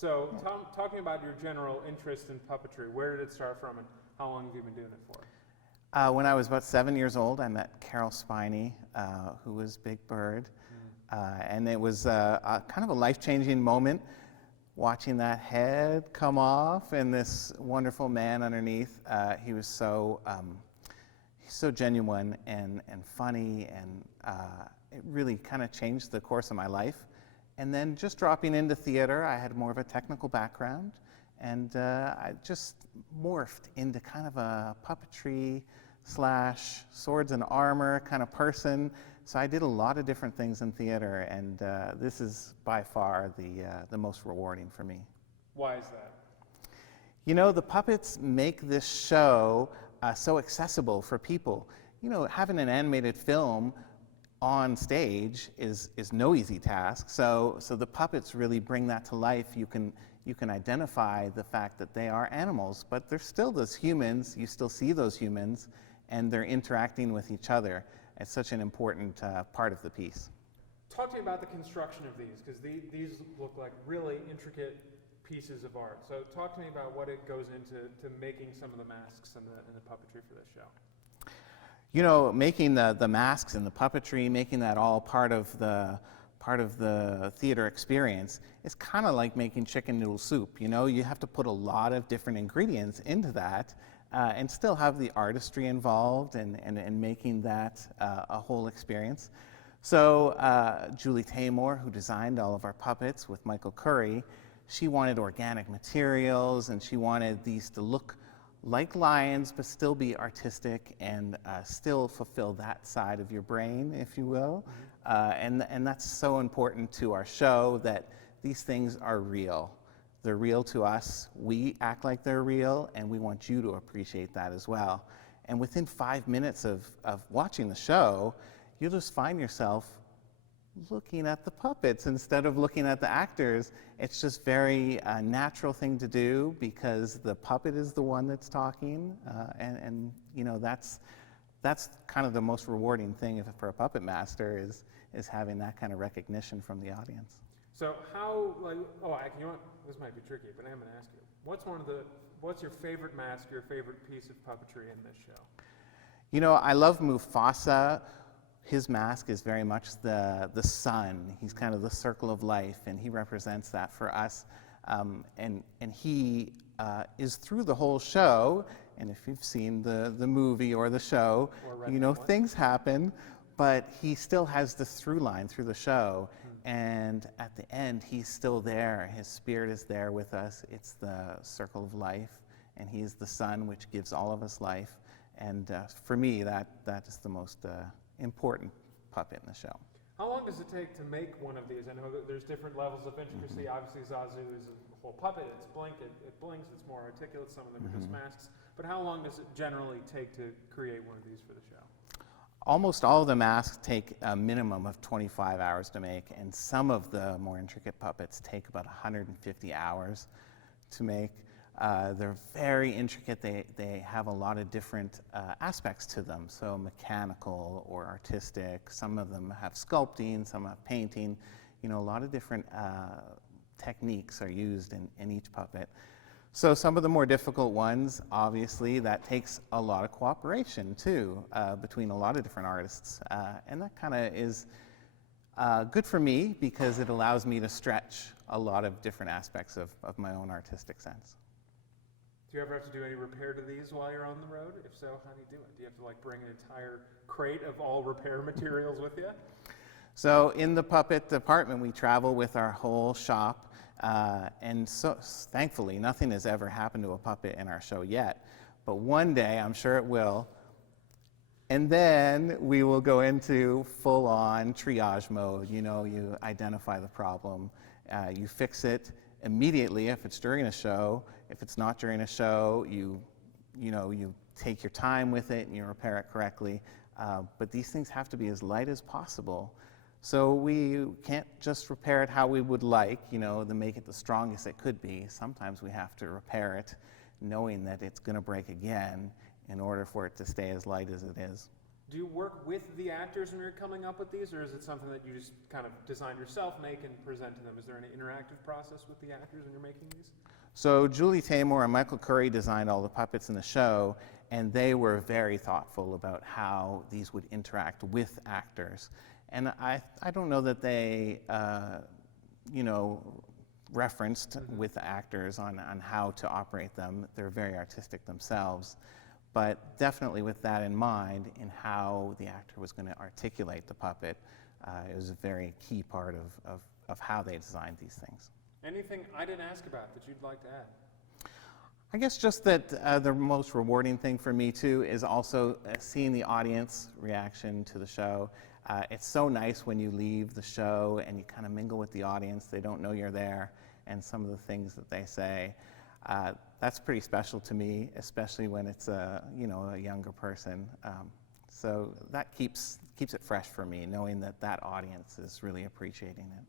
So, talking about your general interest in puppetry, where did it start from, and how long have you been doing it for? When I was about 7 years old, I met Carol Spiney, who was Big Bird, and it was kind of a life-changing moment watching that head come off and this wonderful man underneath. He was he's so genuine and funny, and it really kind of changed the course of my life. And then just dropping into theater, I had more of a technical background, and I just morphed into kind of a puppetry / swords and armor kind of person. So I did a lot of different things in theater, and this is by far the most rewarding for me. Why is that? You know, the puppets make this show so accessible for people. You know, having an animated film on stage is no easy task. So the puppets really bring that to life. You can identify the fact that they are animals, but they're still those humans. You still see those humans, and they're interacting with each other. It's such an important part of the piece. Talk to me about the construction of these, because these look like really intricate pieces of art. So talk to me about what it goes into making some of the masks and the puppetry for this show. You know, making the masks and the puppetry, making that all part of the theater experience is kind of like making chicken noodle soup. You know, you have to put a lot of different ingredients into that and still have the artistry involved and making that a whole experience. So Julie Taymor, who designed all of our puppets with Michael Reilly, she wanted organic materials, and she wanted these to look like lions, but still be artistic and still fulfill that side of your brain, if you will. And that's so important to our show, that these things are real. They're real to us. We act like they're real, and we want you to appreciate that as well. And within 5 minutes of watching the show, you'll just find yourself looking at the puppets instead of looking at the actors. It's just very natural thing to do, because the puppet is the one that's talking, and you know, that's kind of the most rewarding thing for a puppet master is having that kind of recognition from the audience. So how, like, you know what, this might be tricky, but I'm going to ask you, what's your favorite mask, your favorite piece of puppetry in this show? You know, I love Mufasa. His mask is very much the sun. He's kind of the circle of life, and he represents that for us. And he is through the whole show, and if you've seen the movie or the show, you know, things happen, but he still has the through line through the show. And at the end, he's still there. His spirit is there with us. It's the circle of life, and he's the sun, which gives all of us life. And for me, that is the most important puppet in the show. How long does it take to make one of these? I know that there's different levels of intricacy. Obviously, Zazu is a whole puppet. It blinks, it's more articulate. Some of them are just masks. But how long does it generally take to create one of these for the show? Almost all of the masks take a minimum of 25 hours to make, and some of the more intricate puppets take about 150 hours to make. They're very intricate. They have a lot of different aspects to them, so mechanical or artistic. Some of them have sculpting, some have painting. You know, a lot of different techniques are used in each puppet. So some of the more difficult ones, obviously, that takes a lot of cooperation too, between a lot of different artists. And that kind of is good for me, because it allows me to stretch a lot of different aspects of my own artistic sense. Do you ever have to do any repair to these while you're on the road? If so, how do you do it? Do you have to like bring an entire crate of all repair materials with you? So in the puppet department, we travel with our whole shop. And so, thankfully, nothing has ever happened to a puppet in our show yet. But one day, I'm sure it will. And then we will go into full-on triage mode. You know, you identify the problem, you fix it immediately if it's during a show. If it's not during a show, you take your time with it and you repair it correctly. But these things have to be as light as possible. So we can't just repair it how we would like, you know, to make it the strongest it could be. Sometimes we have to repair it knowing that it's going to break again in order for it to stay as light as it is. Do you work with the actors when you're coming up with these, or is it something that you just kind of design yourself, make, and present to them? Is there any interactive process with the actors when you're making these? So Julie Taymor and Michael Curry designed all the puppets in the show, and they were very thoughtful about how these would interact with actors. And I don't know that they, referenced with the actors on how to operate them. They're very artistic themselves. But definitely with that in mind, in how the actor was going to articulate the puppet, it was a very key part of how they designed these things. Anything I didn't ask about that you'd like to add? I guess just that the most rewarding thing for me too is also seeing the audience reaction to the show. It's so nice when you leave the show and you kind of mingle with the audience. They don't know you're there, and some of the things that they say. That's pretty special to me, especially when it's a younger person. So that keeps it fresh for me, knowing that audience is really appreciating it.